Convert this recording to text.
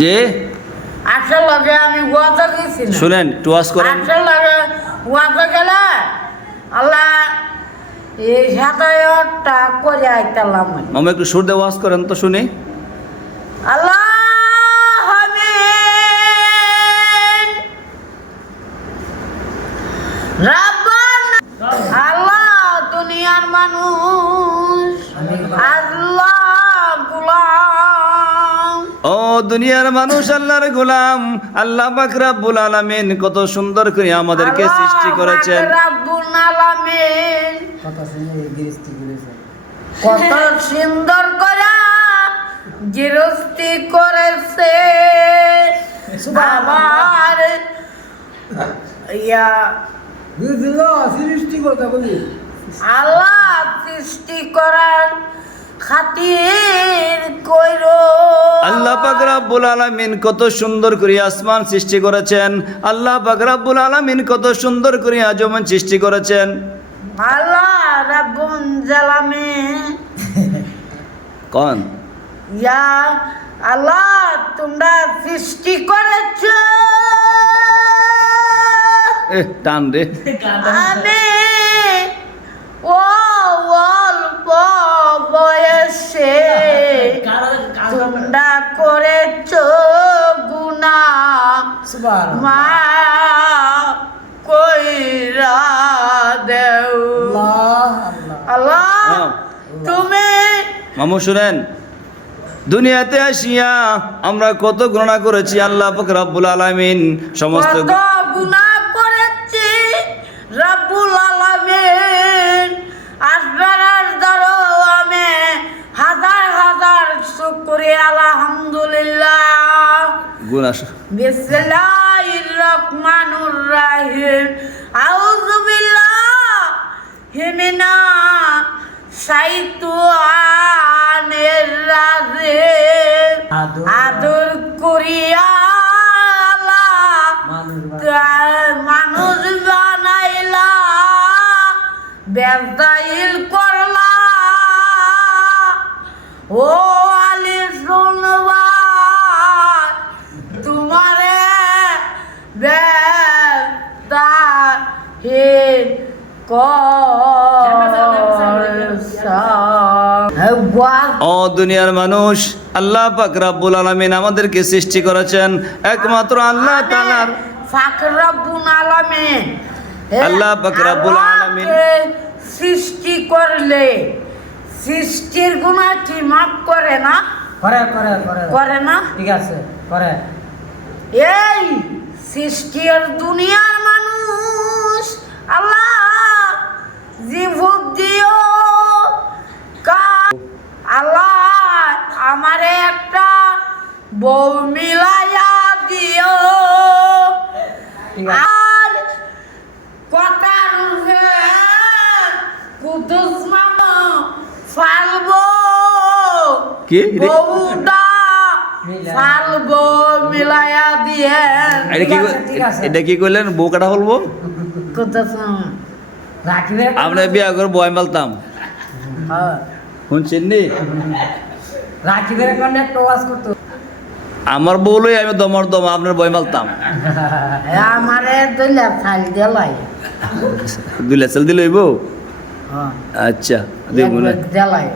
যে? আসলে আমি ওয়াজা শুনেন টুয়াস করেন। আসলে ওয়াজা গেলে আল্লাহ এই সাতায়টা করে আইতালাম। আমি। একটু সুর দিয়ে ওয়াজ করেন তো শুনি। ও দুনিয়ার মানুষ আল্লাহর গোলাম আল্লাহ পাক রাব্বুল আলামিন কত সুন্দর করে আমাদেরকে সৃষ্টি করেছেন। পাক রাব্বুল আলামিন কত সুন্দর করে গৃহস্থী করেছে। আবার ইয়া আল্লাহ সৃষ্টি করার খাতির কইরো। আল্লাহ পাক রাব্বুল আলামিন কত সুন্দর করে আসমান সৃষ্টি করেছেন। আল্লাহ পাক রাব্বুল আলামিন কত সুন্দর করে আজমান সৃষ্টি করেছেন। আল্লাহ রাব্বুল জালামে কোন? ইয়া আল্লাহ তোমরা সৃষ্টি করেছ। এ টান রে। আমি তোমরা করেছ গুনা মা কইরা দেও। আল্লাহ। হ্যাঁ। তুমি মামু শুনেন দুনিয়াতে আসিয়া আমরা কত গণনা করেছি আল্লাহ পাক রাব্বুল আলামিন সমস্ত কত গুনাহ করেছি রব্বুল আলহামদুলিল্লাহ। গুণা বিসমিল্লাহির রহমানুর রহিম। আউযু বিল্লাহি মিনা শাইতানির রাজিম। আদর করিয়া মানুষ বানাইলা। বেজাইল করলা। ও ও দুনিয়ার মানুষ আল্লাহ পাক রাব্বুল আলামিন আমাদেরকে সৃষ্টি করেছেন একমাত্র আল্লাহ তাআলার। ফাকরাবুল আলামিন। আল্লাহ পাক রব্বুল আলামিন। সৃষ্টি করলে সৃষ্টির গুণা কি মাফ করে না? করে করে করে। করে না? ঠিক আছে করে। এই সৃষ্টির দুনিয়ার মানুষ আল্লাহ জীবন দিও কা- আল্লাহ আমারে একটা বউ মিলাইয়া দিও। আর কথা রুহে কুদুস মামা ফালবো। কি? বউটা। ফালবো মিলাইয়া দিয়ে। এটা কি এটা কি কইলেন? বউ কাটা বলব কুদুস আমরা বিয়া করে বয় মালতাম হ্যাঁ। শুনছেন নি? রাখিবে কোন একটা ওয়াজ করতো। আমার বউ লই আমি দমর দম আপনার বই মালতাম এ আমারে দইলা ফাল দিলাই দুই হইব? হ্যাঁ। আচ্ছা দেখুন দিলাই